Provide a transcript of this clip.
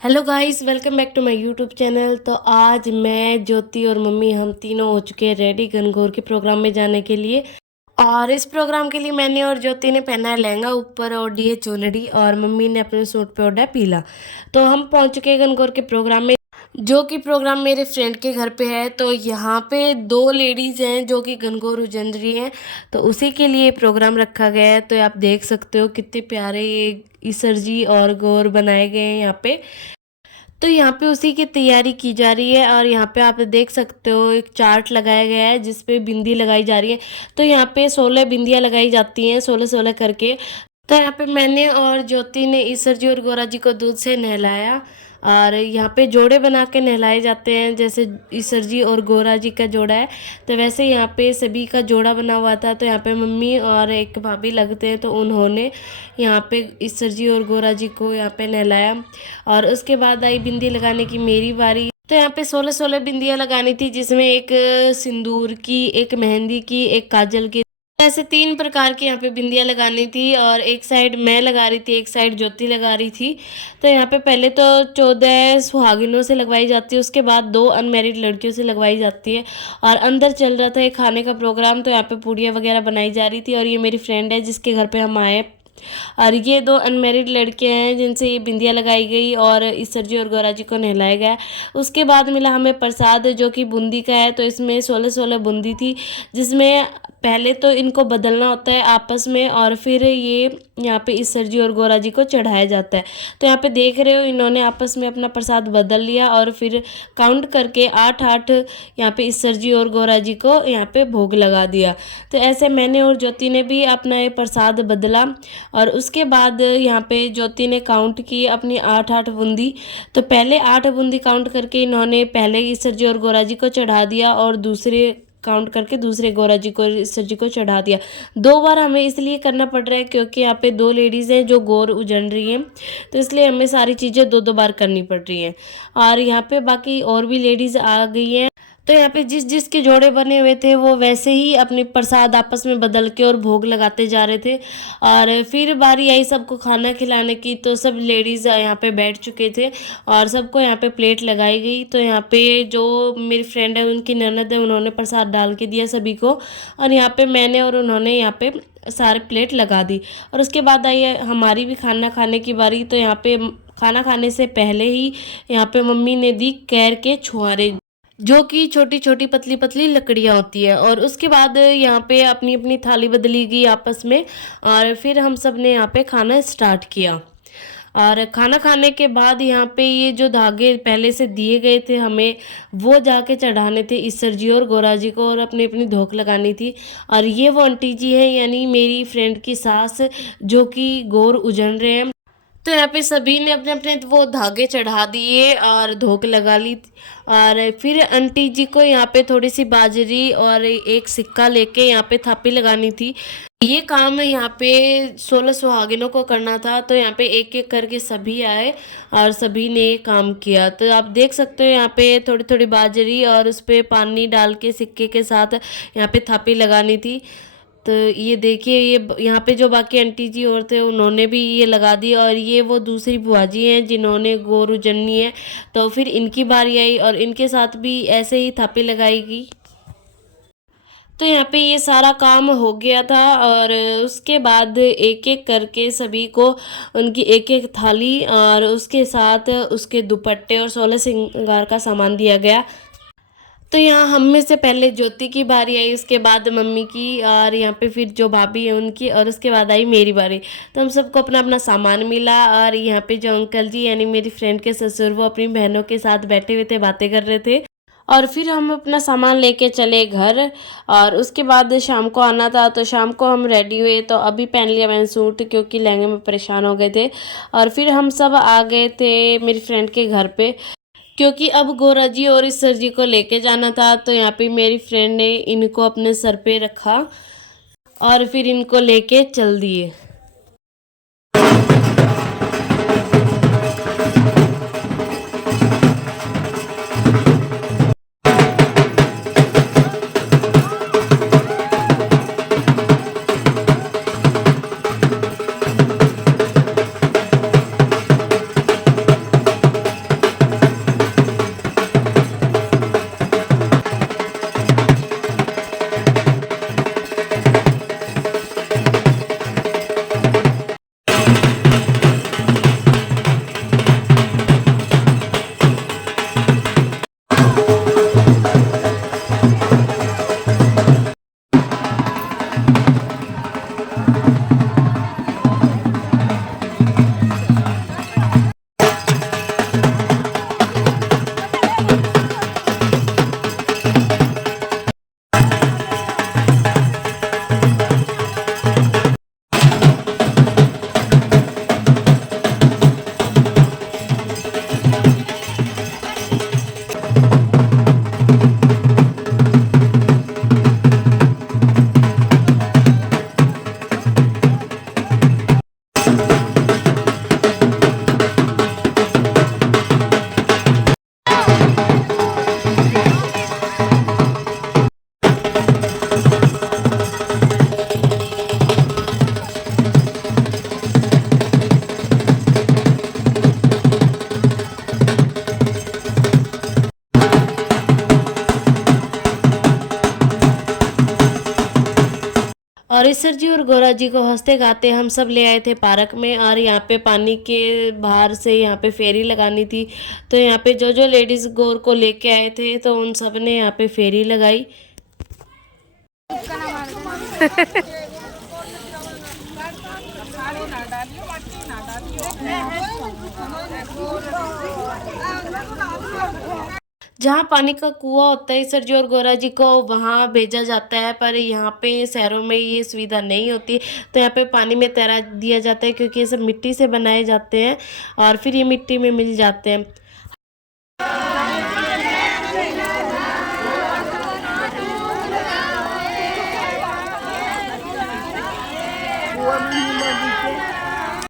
Hello guys, welcome back to my YouTube channel. तो आज मैं, ज्योति और मम्मी हम तीनों हो चुके हैं रेडी गणगौर के प्रोग्राम में जाने के लिए। और इस प्रोग्राम के लिए मैंने और ज्योति ने पहना है लहंगा, ऊपर ओढ़ी है चुनरी, और मम्मी ने अपने सूट पे ओढ़ा है पीला। तो हम पहुंच चुके हैं गणगौर के प्रोग्राम में, जो कि प्रोग्राम मेरे फ्रेंड के घर पे है। तो यहाँ पे दो लेडीज़ हैं जो कि गणगौर उजन रही हैं, तो उसी के लिए प्रोग्राम रखा गया है। तो आप देख सकते हो कितने प्यारे ये ईसर जी और गौर बनाए गए हैं यहाँ पे। तो यहाँ पे उसी की तैयारी की जा रही है। और यहाँ पे आप देख सकते हो एक चार्ट लगाया गया है जिस पे बिंदी लगाई जा रही है। तो यहाँ पे 16 बिंदियाँ लगाई जाती हैं, 16-16 करके। तो यहाँ पे मैंने और ज्योति ने ईसर जी और गौरा जी को दूध से नहलाया। और यहाँ पे जोड़े बना के नहलाए जाते हैं, जैसे ईसर जी और गौरा जी का जोड़ा है तो वैसे यहाँ पे सभी का जोड़ा बना हुआ था। तो यहाँ पे मम्मी और एक भाभी लगते हैं, तो उन्होंने यहाँ पे ईसर जी और गौरा जी को यहाँ पे नहलाया। और उसके बाद आई बिंदी लगाने की मेरी बारी। तो यहाँ पे 16-16 बिंदियाँ लगानी थी, जिसमें एक सिंदूर की, एक मेहंदी की, एक काजल की, ऐसे 3 प्रकार की यहाँ पे बिंदियाँ लगानी थी। और एक साइड मैं लगा रही थी, एक साइड ज्योति लगा रही थी। तो यहाँ पे पहले तो 14 सुहागिनों से लगवाई जाती है, उसके बाद 2 अनमैरिड लड़कियों से लगवाई जाती है। और अंदर चल रहा था एक खाने का प्रोग्राम, तो यहाँ पे पूड़ियाँ वगैरह बनाई जा रही थी। और ये मेरी फ्रेंड है जिसके घर पे हम आए, और ये 2 अनमैरिड लड़के हैं जिनसे ये बिंदियाँ लगाई गई और ईसर जी और गौरा जी को नहलाया गया। उसके बाद मिला हमें प्रसाद, जो कि बूंदी का है। तो इसमें 16-16 बूंदी थी, जिसमें पहले तो इनको बदलना होता है आपस में, और फिर ये यहाँ पे ईसर जी और गौरा जी को चढ़ाया जाता है। तो यहाँ पे देख रहे हो इन्होंने आपस में अपना प्रसाद बदल लिया, और फिर काउंट करके 8-8 यहाँ पे ईसर जी और गौरा जी को यहाँ पे भोग लगा दिया। तो ऐसे मैंने और ज्योति ने भी अपना ये प्रसाद बदला। और उसके बाद यहाँ पे ज्योति ने काउंट की अपनी 8-8 बूंदी। तो पहले 8 बूंदी काउंट करके इन्होंने पहले ईसर जी और गौरा जी को चढ़ा दिया, और दूसरे काउंट करके दूसरे गौरा जी को, ईसर जी को चढ़ा दिया। 2 बार हमें इसलिए करना पड़ रहा है क्योंकि यहाँ पे 2 लेडीज़ हैं जो गौर उजन रही हैं, तो इसलिए हमें सारी चीज़ें 2-2 बार करनी पड़ रही हैं। और यहाँ पे बाकी और भी लेडीज़ आ गई हैं। तो यहाँ पे जिस जिसके जोड़े बने हुए थे वो वैसे ही अपने प्रसाद आपस में बदल के और भोग लगाते जा रहे थे। और फिर बारी आई सबको खाना खिलाने की, तो सब लेडीज़ यहाँ पे बैठ चुके थे और सबको यहाँ पे प्लेट लगाई गई। तो यहाँ पे जो मेरी फ्रेंड है उनकी ननद है, उन्होंने प्रसाद डाल के दिया सभी को, और यहाँ पे मैंने और उन्होंने यहाँ पे सारे प्लेट लगा दी। और उसके बाद आई हमारी भी खाना खाने की बारी। तो यहाँ पे खाना खाने से पहले ही यहाँ पे मम्मी ने दी कैर के छुहारे, जो कि छोटी छोटी पतली पतली लकड़ियाँ होती है। और उसके बाद यहाँ पे अपनी अपनी थाली बदली गई आपस में, और फिर हम सब ने यहाँ पे खाना स्टार्ट किया। और खाना खाने के बाद यहाँ पे ये जो धागे पहले से दिए गए थे हमें, वो जाके चढ़ाने थे ईसर जी और गौरा जी को, और अपनी अपनी धोक लगानी थी। और ये वो आंटी जी हैं, यानी मेरी फ्रेंड की सास, जो कि गौर उजन रहे हैं। तो यहाँ पे सभी ने अपने अपने वो धागे चढ़ा दिए और धोक लगा ली। और फिर आंटी जी को यहाँ पे थोड़ी सी बाजरी और एक सिक्का लेके यहाँ पे थापी लगानी थी। ये काम यहाँ पे 16 सुहागिनों को करना था। तो यहाँ पे एक एक करके सभी आए और सभी ने ये काम किया। तो आप देख सकते हो यहाँ पे थोड़ी थोड़ी बाजरी और उस पर पानी डाल के सिक्के के साथ यहाँ पे थापी लगानी थी। तो ये देखिए, ये यहाँ पे जो बाकी आंटी जी और थे उन्होंने भी ये लगा दी। और ये वो दूसरी बुआ जी हैं जिन्होंने गोरू जननी है, तो फिर इनकी बारी आई और इनके साथ भी ऐसे ही थापी लगाएगी। तो यहाँ पे ये सारा काम हो गया था। और उसके बाद एक एक करके सभी को उनकी एक एक थाली और उसके साथ उसके दुपट्टे और 16 श्रृंगार का सामान दिया गया। तो यहाँ हम में से पहले ज्योति की बारी आई, उसके बाद मम्मी की, और यहाँ पे फिर जो भाभी है उनकी, और उसके बाद आई मेरी बारी। तो हम सबको अपना अपना सामान मिला। और यहाँ पे जो अंकल जी यानी मेरी फ्रेंड के ससुर, वो अपनी बहनों के साथ बैठे हुए थे, बातें कर रहे थे। और फिर हम अपना सामान लेके चले घर। और उसके बाद शाम को आना था, तो शाम को हम रेडी हुए। तो अभी पहन लिया मैंने सूट, क्योंकि लहंगे में परेशान हो गए थे। और फिर हम सब आ गए थे मेरी फ्रेंड के घर पे, क्योंकि अब गौरा जी और ईसर जी को लेके जाना था। तो यहाँ पे मेरी फ्रेंड ने इनको अपने सर पे रखा और फिर इनको लेके चल दिए। ईश्वर जी और गौरा जी को हंसते गाते हम सब ले आए थे पार्क में, और यहाँ पे पानी के बाहर से यहाँ पे फेरी लगानी थी। तो यहाँ पे जो जो लेडीज़ गौर को लेके आए थे तो उन सब ने यहाँ पे फेरी लगाई। जहाँ पानी का कुआँ होता है ईश्वर जी और गौरा जी को वहाँ भेजा जाता है, पर यहाँ पे शहरों में ये सुविधा नहीं होती। तो यहाँ पे पानी में तैरा दिया जाता है, क्योंकि ये सब मिट्टी से बनाए जाते हैं और फिर ये मिट्टी में मिल जाते हैं। वो